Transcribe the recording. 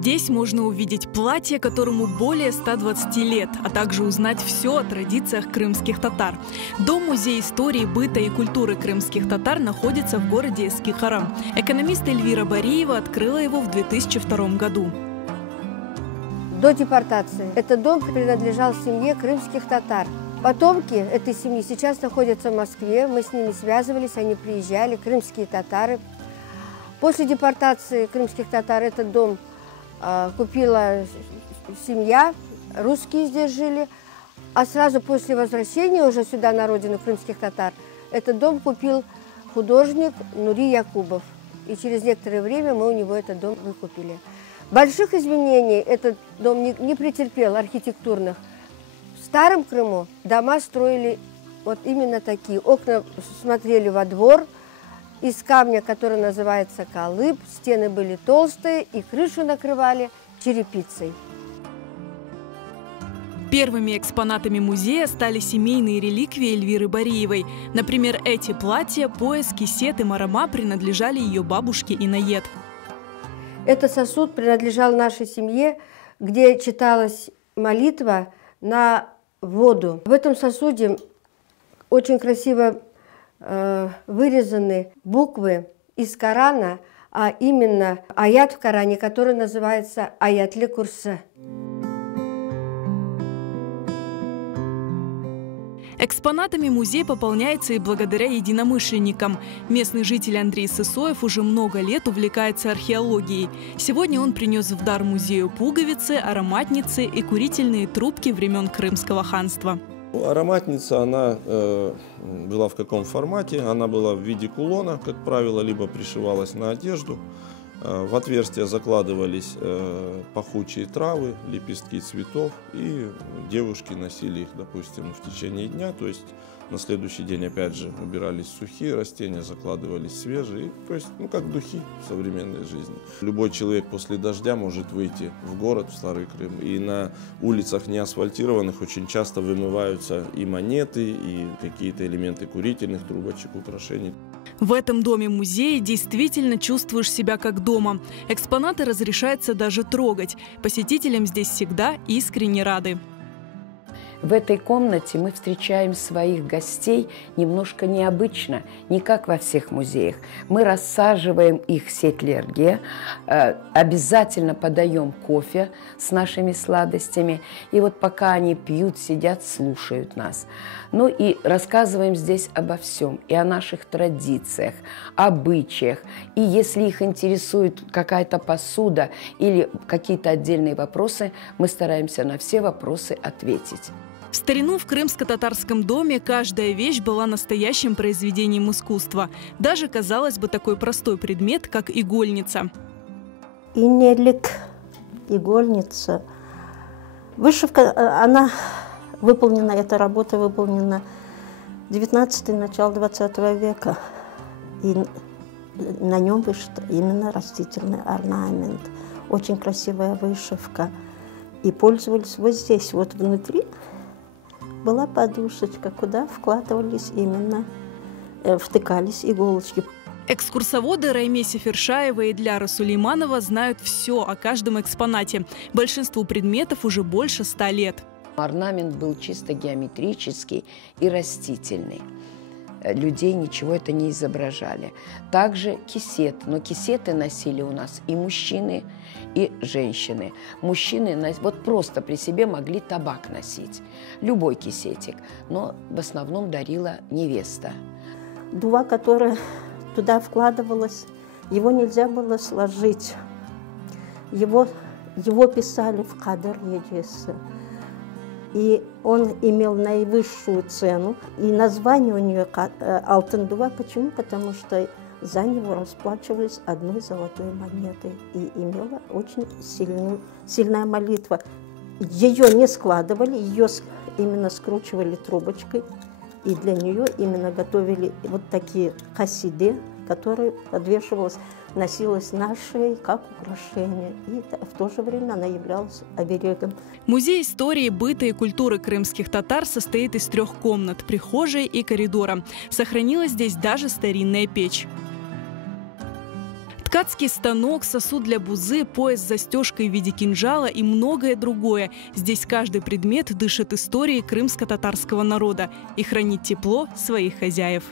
Здесь можно увидеть платье, которому более 120 лет, а также узнать все о традициях крымских татар. Дом-музей истории, быта и культуры крымских татар находится в городе Эскихара. Экономист Эльвира Бариева открыла его в 2002 году. До депортации этот дом принадлежал семье крымских татар. Потомки этой семьи сейчас находятся в Москве, мы с ними связывались, они приезжали, крымские татары. После депортации крымских татар этот дом купила семья, русские здесь жили, а сразу после возвращения уже сюда, на родину крымских татар, этот дом купил художник Нури Якубов. И через некоторое время мы у него этот дом выкупили. Больших изменений этот дом не претерпел, архитектурных. В Старом Крыму дома строили вот именно такие. Окна смотрели во двор из камня, который называется калыб. Стены были толстые и крышу накрывали черепицей. Первыми экспонатами музея стали семейные реликвии Эльвиры Бариевой. Например, эти платья, пояс, кисет и марама принадлежали ее бабушке Инаед. Этот сосуд принадлежал нашей семье, где читалась молитва на воду. В этом сосуде очень красиво вырезаны буквы из Корана, а именно аят в Коране, который называется «Аят-ле Курса». Экспонатами музей пополняется и благодаря единомышленникам. Местный житель Андрей Сысоев уже много лет увлекается археологией. Сегодня он принес в дар музею пуговицы, ароматницы и курительные трубки времен Крымского ханства. Ароматница, она была в каком формате? Она была в виде кулона, как правило, либо пришивалась на одежду. В отверстия закладывались пахучие травы, лепестки цветов, и девушки носили их, допустим, в течение дня, то есть на следующий день опять же убирались сухие растения, закладывались свежие, то есть, как духи в современной жизни. Любой человек после дождя может выйти в город, в Старый Крым, и на улицах неасфальтированных очень часто вымываются и монеты, и какие-то элементы курительных трубочек, украшений. В этом доме-музее действительно чувствуешь себя как дома. Экспонаты разрешается даже трогать. Посетителям здесь всегда искренне рады. В этой комнате мы встречаем своих гостей немножко необычно, не как во всех музеях. Мы рассаживаем их в сетлерге, обязательно подаем кофе с нашими сладостями. И вот пока они пьют, сидят, слушают нас. Ну и рассказываем здесь обо всем, и о наших традициях, обычаях. И если их интересует какая-то посуда или какие-то отдельные вопросы, мы стараемся на все вопросы ответить. В старину в крымско-татарском доме каждая вещь была настоящим произведением искусства. Даже, казалось бы, такой простой предмет, как игольница. Инелик, игольница. Вышивка, она выполнена, эта работа выполнена 19-й, начало 20 века. И на нем вышит именно растительный орнамент. Очень красивая вышивка. И пользовались вот здесь, вот внутри, была подушечка, куда вкладывались именно, втыкались иголочки. Экскурсоводы Райме Сефершаева и Дляра Сулейманова знают все о каждом экспонате. Большинству предметов уже больше 100 лет. Орнамент был чисто геометрический и растительный. Людей ничего это не изображали. Также кисет. Но кисеты носили у нас и мужчины, и женщины. Мужчины вот просто при себе могли табак носить. Любой кисетик. Но в основном дарила невеста. Дува, которая туда вкладывалась, его нельзя было сложить. Его писали в кадр едисы. И он имел наивысшую цену. И название у нее «Алтын дува». Почему? Потому что за него расплачивались одной золотой монетой. И имела очень сильная молитва. Ее не складывали, ее именно скручивали трубочкой. И для нее именно готовили вот такие касиды, которые подвешивалась, носилась на шее как украшение. И в то же время она являлась оберегом. Музей истории, быта и культуры крымских татар состоит из 3 комнат, прихожей и коридора. Сохранилась здесь даже старинная печь. Ткацкий станок, сосуд для бузы, пояс с застежкой в виде кинжала и многое другое. Здесь каждый предмет дышит историей крымско-татарского народа и хранит тепло своих хозяев.